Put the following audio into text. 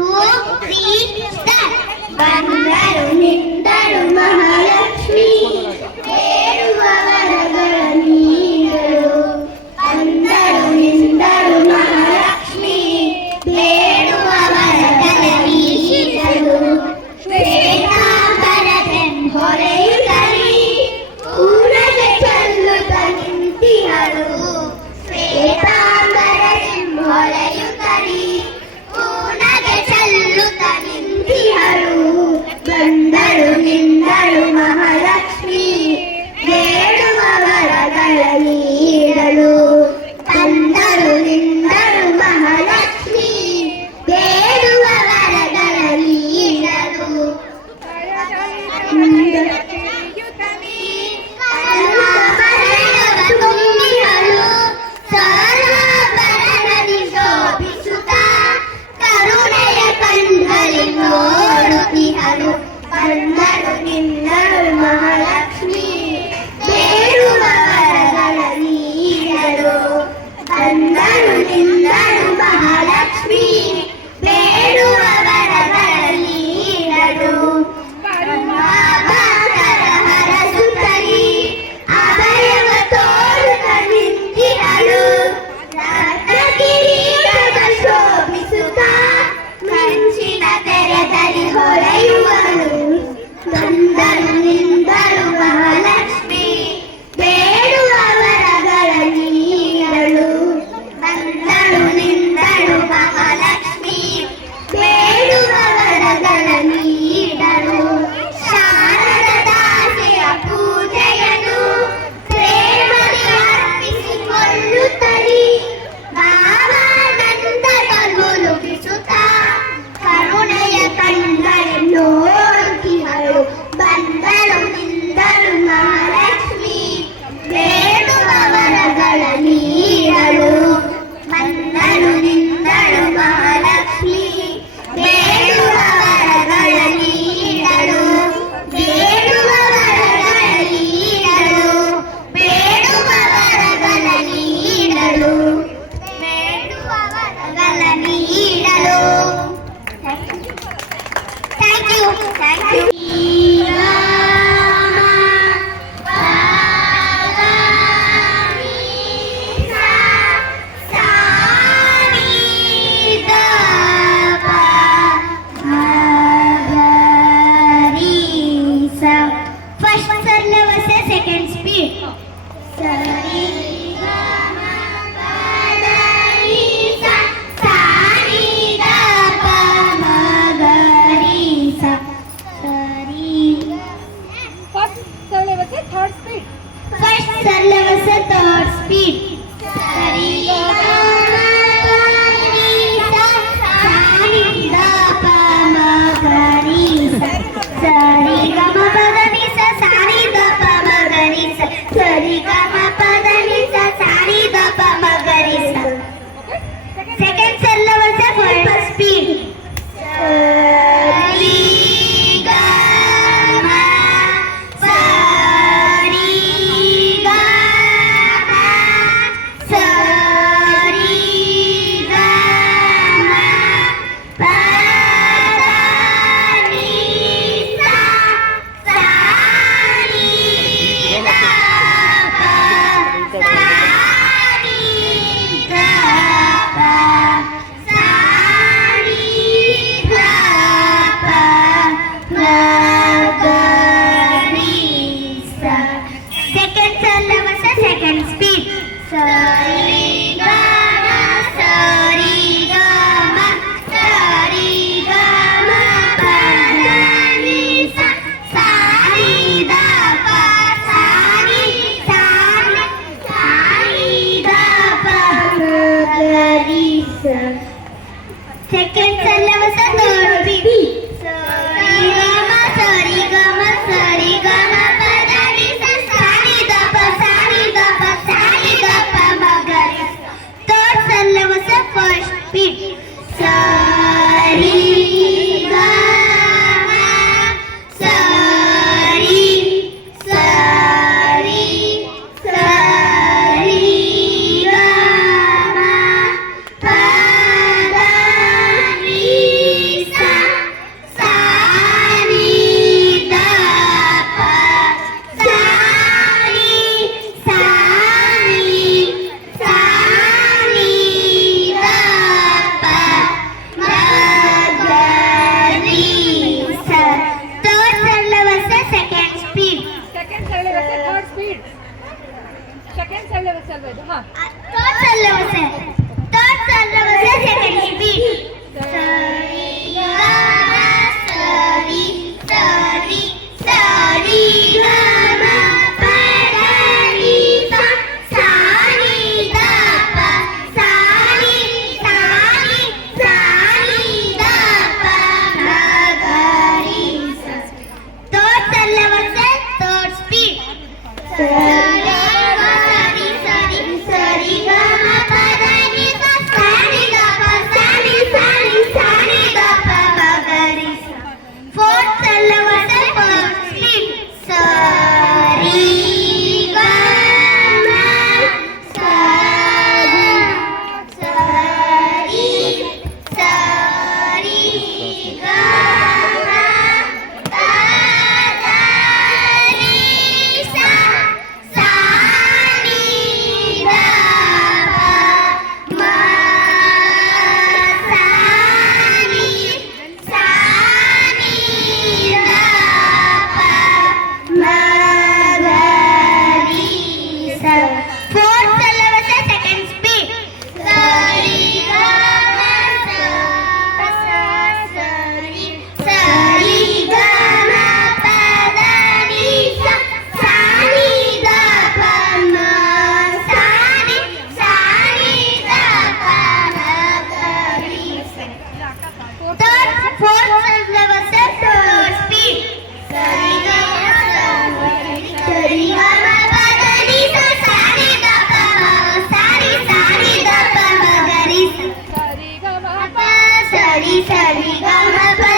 2, 3, start. ಬಂದರು ನಿಂತರು ಮಹಾಲಕ್ಷ್ಮಿ ಬೇಡುವ ವರಗಳ ನೀಡಲು. ಬಂದರು ನಿಂತರು ಮಹಾಲಕ್ಷ್ಮಿ ಬೇಡುವ ವರಗಳ ನೀಡಲು. ಶ್ವೇತಾಂಬರದೆಂ ಹೊರೆಯುತ್ತಲಿ ಊರಗೆ ಚೆಲ್ಲುತ್ತ ನಿಂತಿಹಳು. ಶ್ವೇತಾಂಬರದೆಂ ಹೊರೆಯುತ್ತಲಿ ಊರಗೆ ಚೆಲ್ಲುತ್ತ ನಿಂತಿಹಳು. ಬಂದರು ನಿಂದಳು ಮಹಾಲಕ್ಷ್ಮಿ ಬೇಡುವ ವರಗಳ ನೀಡಲು. ಬಂದರು ನಿಂದಳು ಮಹಾಲಕ್ಷ್ಮಿ ಬೇಡುವ ವರಗಳ ನೀಡಲು. ತುಂಬಿಹಳು ಸರ್ವಾಭರಣದಿ ಶೋಭಿಸುತ್ತ ಕರುಣೆಯ ಕಣ್ಗಳಲ್ಲಿ ನೋಡುತ್ತಿಹಳು. ಬಂದರು ನಿಂದಳು ಮಹಾಲಕ್ಷ್ಮಿ ಬೇಡುವ ವರಗಳ ನೀಡಲು. ಬಂದರು ನಿಂದಳು ಮಹಾಲಕ್ಷ್ಮಿ ಬೇಡುವ ವರಗಳ ನೀಡಲು. ಪಾಪಕರ ಹರಸುತ್ತಲಿ ಅಭಯವ ತೋರುತ್ತ ನಿಂತಿಹಳು. ರತ್ನ ಕಿರೀಟದ ಶೋಭಿಸುತ್ತ ಮಿಂಚಿನ ತೆರೆದಲ್ಲಿ ಹೊಳೆಯುವಳು. ಬಂದರು ನಿಂದಳು ಮಹಾಲಕ್ಷ್ಮಿ ಬೇಡುವ ವರಗಳ ನೀಡಲು. ಬಂದರು ನಿಂದಳು ಮಹಾಲಕ್ಷ್ಮಿ ಬೇಡುವ ವರಗಳ ನೀಡಲು. ಶಾರದ ದಾಸೆಯ ಪೂಜೆಯನ್ನು ಪ್ರೇಮದಿ ಅರ್ಪಿಸಿಕೊಳ್ಳುತ್ತಲಿ ಭಾವಾನಂದದ ಮುಳುಗಿಸುತ್ತ ಕರುಣೆಯ ಕಣ್ಗಳನ್ನು ನೋಡುತ್ತಿಹಳು. ಬಂದರು ನಿಂದಳು ಮಹಾಲಕ್ಷ್ಮಿ ಬೇಡುವ ವರಗಳ ನೀಡಲು. ಬಂದರು ನಿಂದಳು ಮಹಾಲಕ್ಷ್ಮಿ ಬೇಡುವ ವರಗಳ ನೀಡಲು. ಬೇಡುವ ವರಗಳ ನೀಡಲು. ಬೇಡುವ ವರಗಳ ನೀಡಲು. ಬೇಡುವ ವರಗಳ ನೀಡಲು. Thank you. Thank you. First sarla was a second speed. Sari ga ma pa da ni sa. Sari ga pa ma ga ri sa. Sari. First sarla was a third speed. First sarla was a third speed. Sari ga ma pa ni sa. Sari ga pa ma ga ri sa. Sari ga ma pa da ni sa. Sari ga pa ma ga ri sa. Sari ga ma pa da ni sa. Sari ga pa ma ga ri sa. Second sarla was a first speed. Sari ga ma. Sari ga ma. Sari ga ma. Pa da ni sa. Sari ga pa. Sari ga pa. Sari ga pa. Ma ga ri sa. Second sarla was a second speed. Sari ga ma. Sari ga ma. Sari ga ma. Pa da ni sa. Sari ga pa. Sari. Sari. Sari ga pa. Ma ga ri sa. Second sarla was a third speed. Sari ga ma. Sari ga ma. Sari ga ma. Pa da ni sa. Sari ga pa. Sari ga pa. Sari ga pa. Ma ga ri sa. Third sarla was a first speed. Sari ga ma. Sari. Sari. Sari ga ma. Pa da ni ರಿ ಗ ಮ ಪ